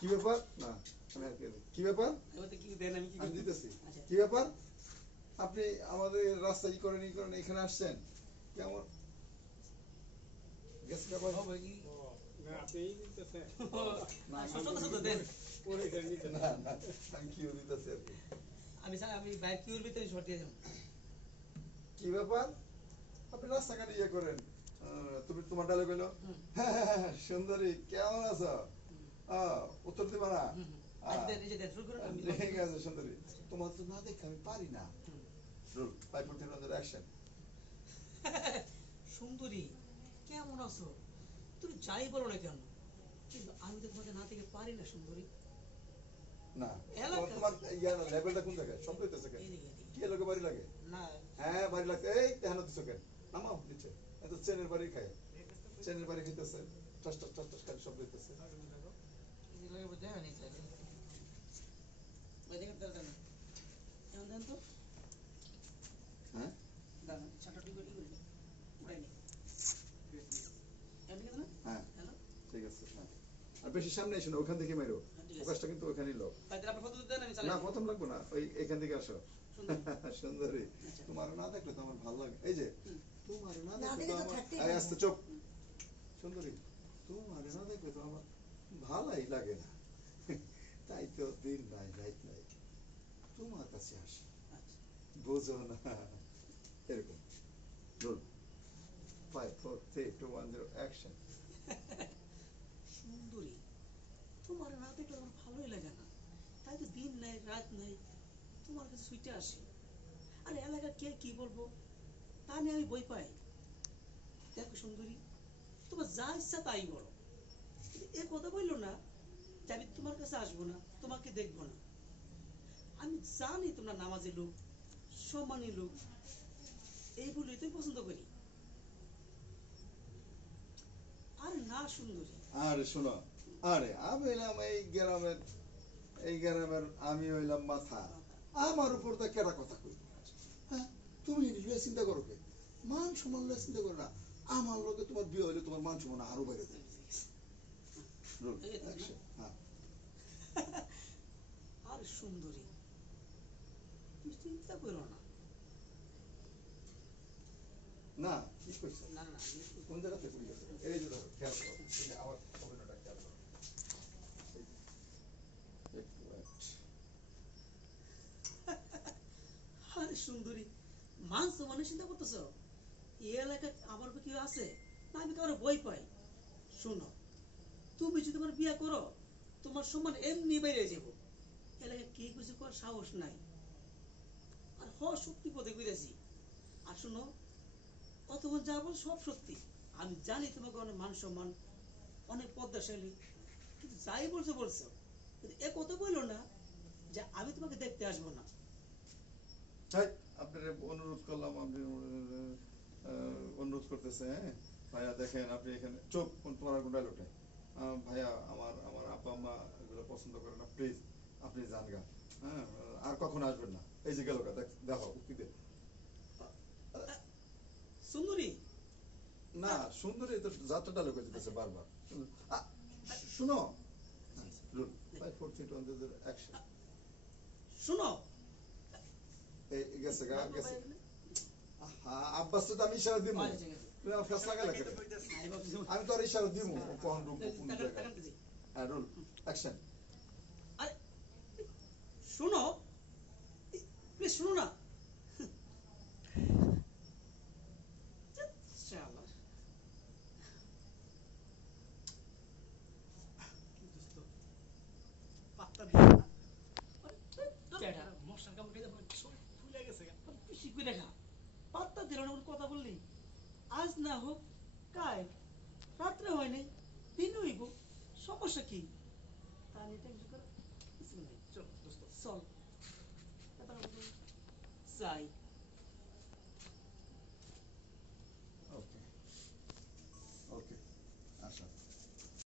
কি ব্যাপার? না কি ব্যাপার? আমি দিতেছি। কি ব্যাপার? আপনি আমাদের রাস্তা ই করেন এখানে আসছেন কেমন গেছে ব্যাপার? কি ব্যাপার? আপনি রাস্তাঘাটে ইয়ে করেন, তুমি তোমার ডালে কইলো সুন্দরী কেমন আছো, উত্তর দিবা না? ঠিক আছে সুন্দরী, তোমার তো না দেখে আমি পারি না। Rule 5 4 3 1 action. সুন্দরী কেমন আছো, তুমি যাই বলো না কেন, কিন্তু আমি তো তোমাকে না দেখে পারি না সুন্দরী। না তোমার ইয়ার লেভেলটা কোন জায়গায়? শব্দ হইতেছে কেন? কি লোকে বাড়ি লাগে না? হ্যাঁ বাড়ি লাগছে। এই তেহানো দিছো কেন? নামাও নিচে। এত চেনের বাড়ি খায়, চেনের বাড়ি খাইতেছে, টাস টাস টাস টাস খালি শব্দ হইতেছে। এই লাগে বুঝা নাই লাগে ওইদিকে দাও না কেমন দেন তো। হ্যাঁ দাও ছাটা টিকো টিকো উড়াই নি এমনি না। হ্যাঁ ঠিক আছে। হ্যাঁ আর বেশি সামনে এসো না, ওখান থেকে মেরো, ফোকাসটা কিন্তু ওখানেই লো। তাইলে আপনি ফটো দেন আমি চালাই না প্রথম লাগবে না, ওই এখান থেকে আসো। সুন্দরী তোমার না দেখলে তো আমার ভালো লাগে। এই যে তোমার না দেখলে তো আমার এই আস্তে চুপ। সুন্দরী তোমার না দেখলে তো আমার ভালোই লাগে না, তাই তো দিন নাই রাত নাই তোমার কাছে আসি, বোঝো না এরকম। Roll 5 4 3 2 1 0 action. সুন্দরী তোমার না দেখলে আমার ভালোই লাগে না, তাই তো দিন নাই রাত নাই তোমার কাছে ছুটে আসি। আর এলাকার কে কি বলবো তা নিয়ে আমি বই পাই। দেখো সুন্দরী তোমার যা ইচ্ছা তাই বলো, এ কথা বললো না যে আমি তোমার কাছে আসবো না, তোমাকে দেখবো না। আমি জানি তোমরা নামাজি লোক, সম্মানী লোক, এই বলেই তুই পছন্দ করি। আরে না সুন্দরী। আরে শোনো, আরে আমি হইলাম এই গ্রামের আমি হইলাম মাথা, আমার উপর তো কেটা কথা কই। হ্যাঁ তুমি নিজে চিন্তা করো, কে মান সম্মান চিন্তা করো না, আমার লোকে তোমার বিয়ে হইলে তোমার মান সম্মান আরো বেড়ে যাবে। হ্যাঁ আর সুন্দরী তুমি চিন্তা করো না। না কি কইছ? না না কোন জায়গাতে কই গেছে? এই যে ধরো খেয়াল করো, এই যে আমার অভিনয়টা খেয়াল করো। আরে সুন্দরী মান সম্মানের চিন্তা করতেছ? এই এলাকায় আমার কেউ আছে না? আমি কারো বই পাই। শোনো তুমি যদি তোমার বিয়ে করো তোমার সম্মান এমনি বেড়ে যাব, এলাকায় কে কিছু করার সাহস নাই। আর সত্যি পথে ঘুরেছি। আর শোনো কতক্ষণ যা বল সব সত্যি, আমি জানি তোমাকে অনেক মান সম্মান, অনেক পদ্মাশালী, কিন্তু যাই বলছো বলছো, কিন্তু এ কথা বললো না যে আমি তোমাকে দেখতে আসবো না। আপনার অনুরোধ করলাম, আপনি অনুরোধ করতেছে। হ্যাঁ ভাইয়া দেখেন আপনি এখানে চোখ তোমার কোন ডায়লগটা ভাইয়া, আমার আমার আব্বা আম্মা এগুলো পছন্দ করে না, প্লিজ আপনি যান গা। হ্যাঁ আর কখনো আসবেন না। এই যে গেল দেখো উক্তিতে। সুন্দরী না সুন্দরী তো যাত্রা ডায়লগ হইতেছে বারবার। শুনো রুল 5 4 3 2 1 অ্যাকশন। শুনো এই গেছে গা গেছে। আব্বাস তো আমি ইশারা দিব, তুমি আমার ফেস লাগালে কেন? আমি তো আর ইশারা দিব কোন রূপ কোন জায়গা। হ্যাঁ রুল অ্যাকশন। আরে শুনো প্লিজ শুনো না। শালা পাত্তা দিও না। কেডা মশার কামড় খেয়ে ফুলে গেছে গা, বেশি করে খা। পাত্তা দিল না, কথা বললি। আজ না হোক কাল, রাত্রে হয় নাই, দিন হইব, সমস্যা কি? তা নিয়ে টেনশন করা কিছু নাই। চল দোস্ত চল যাই।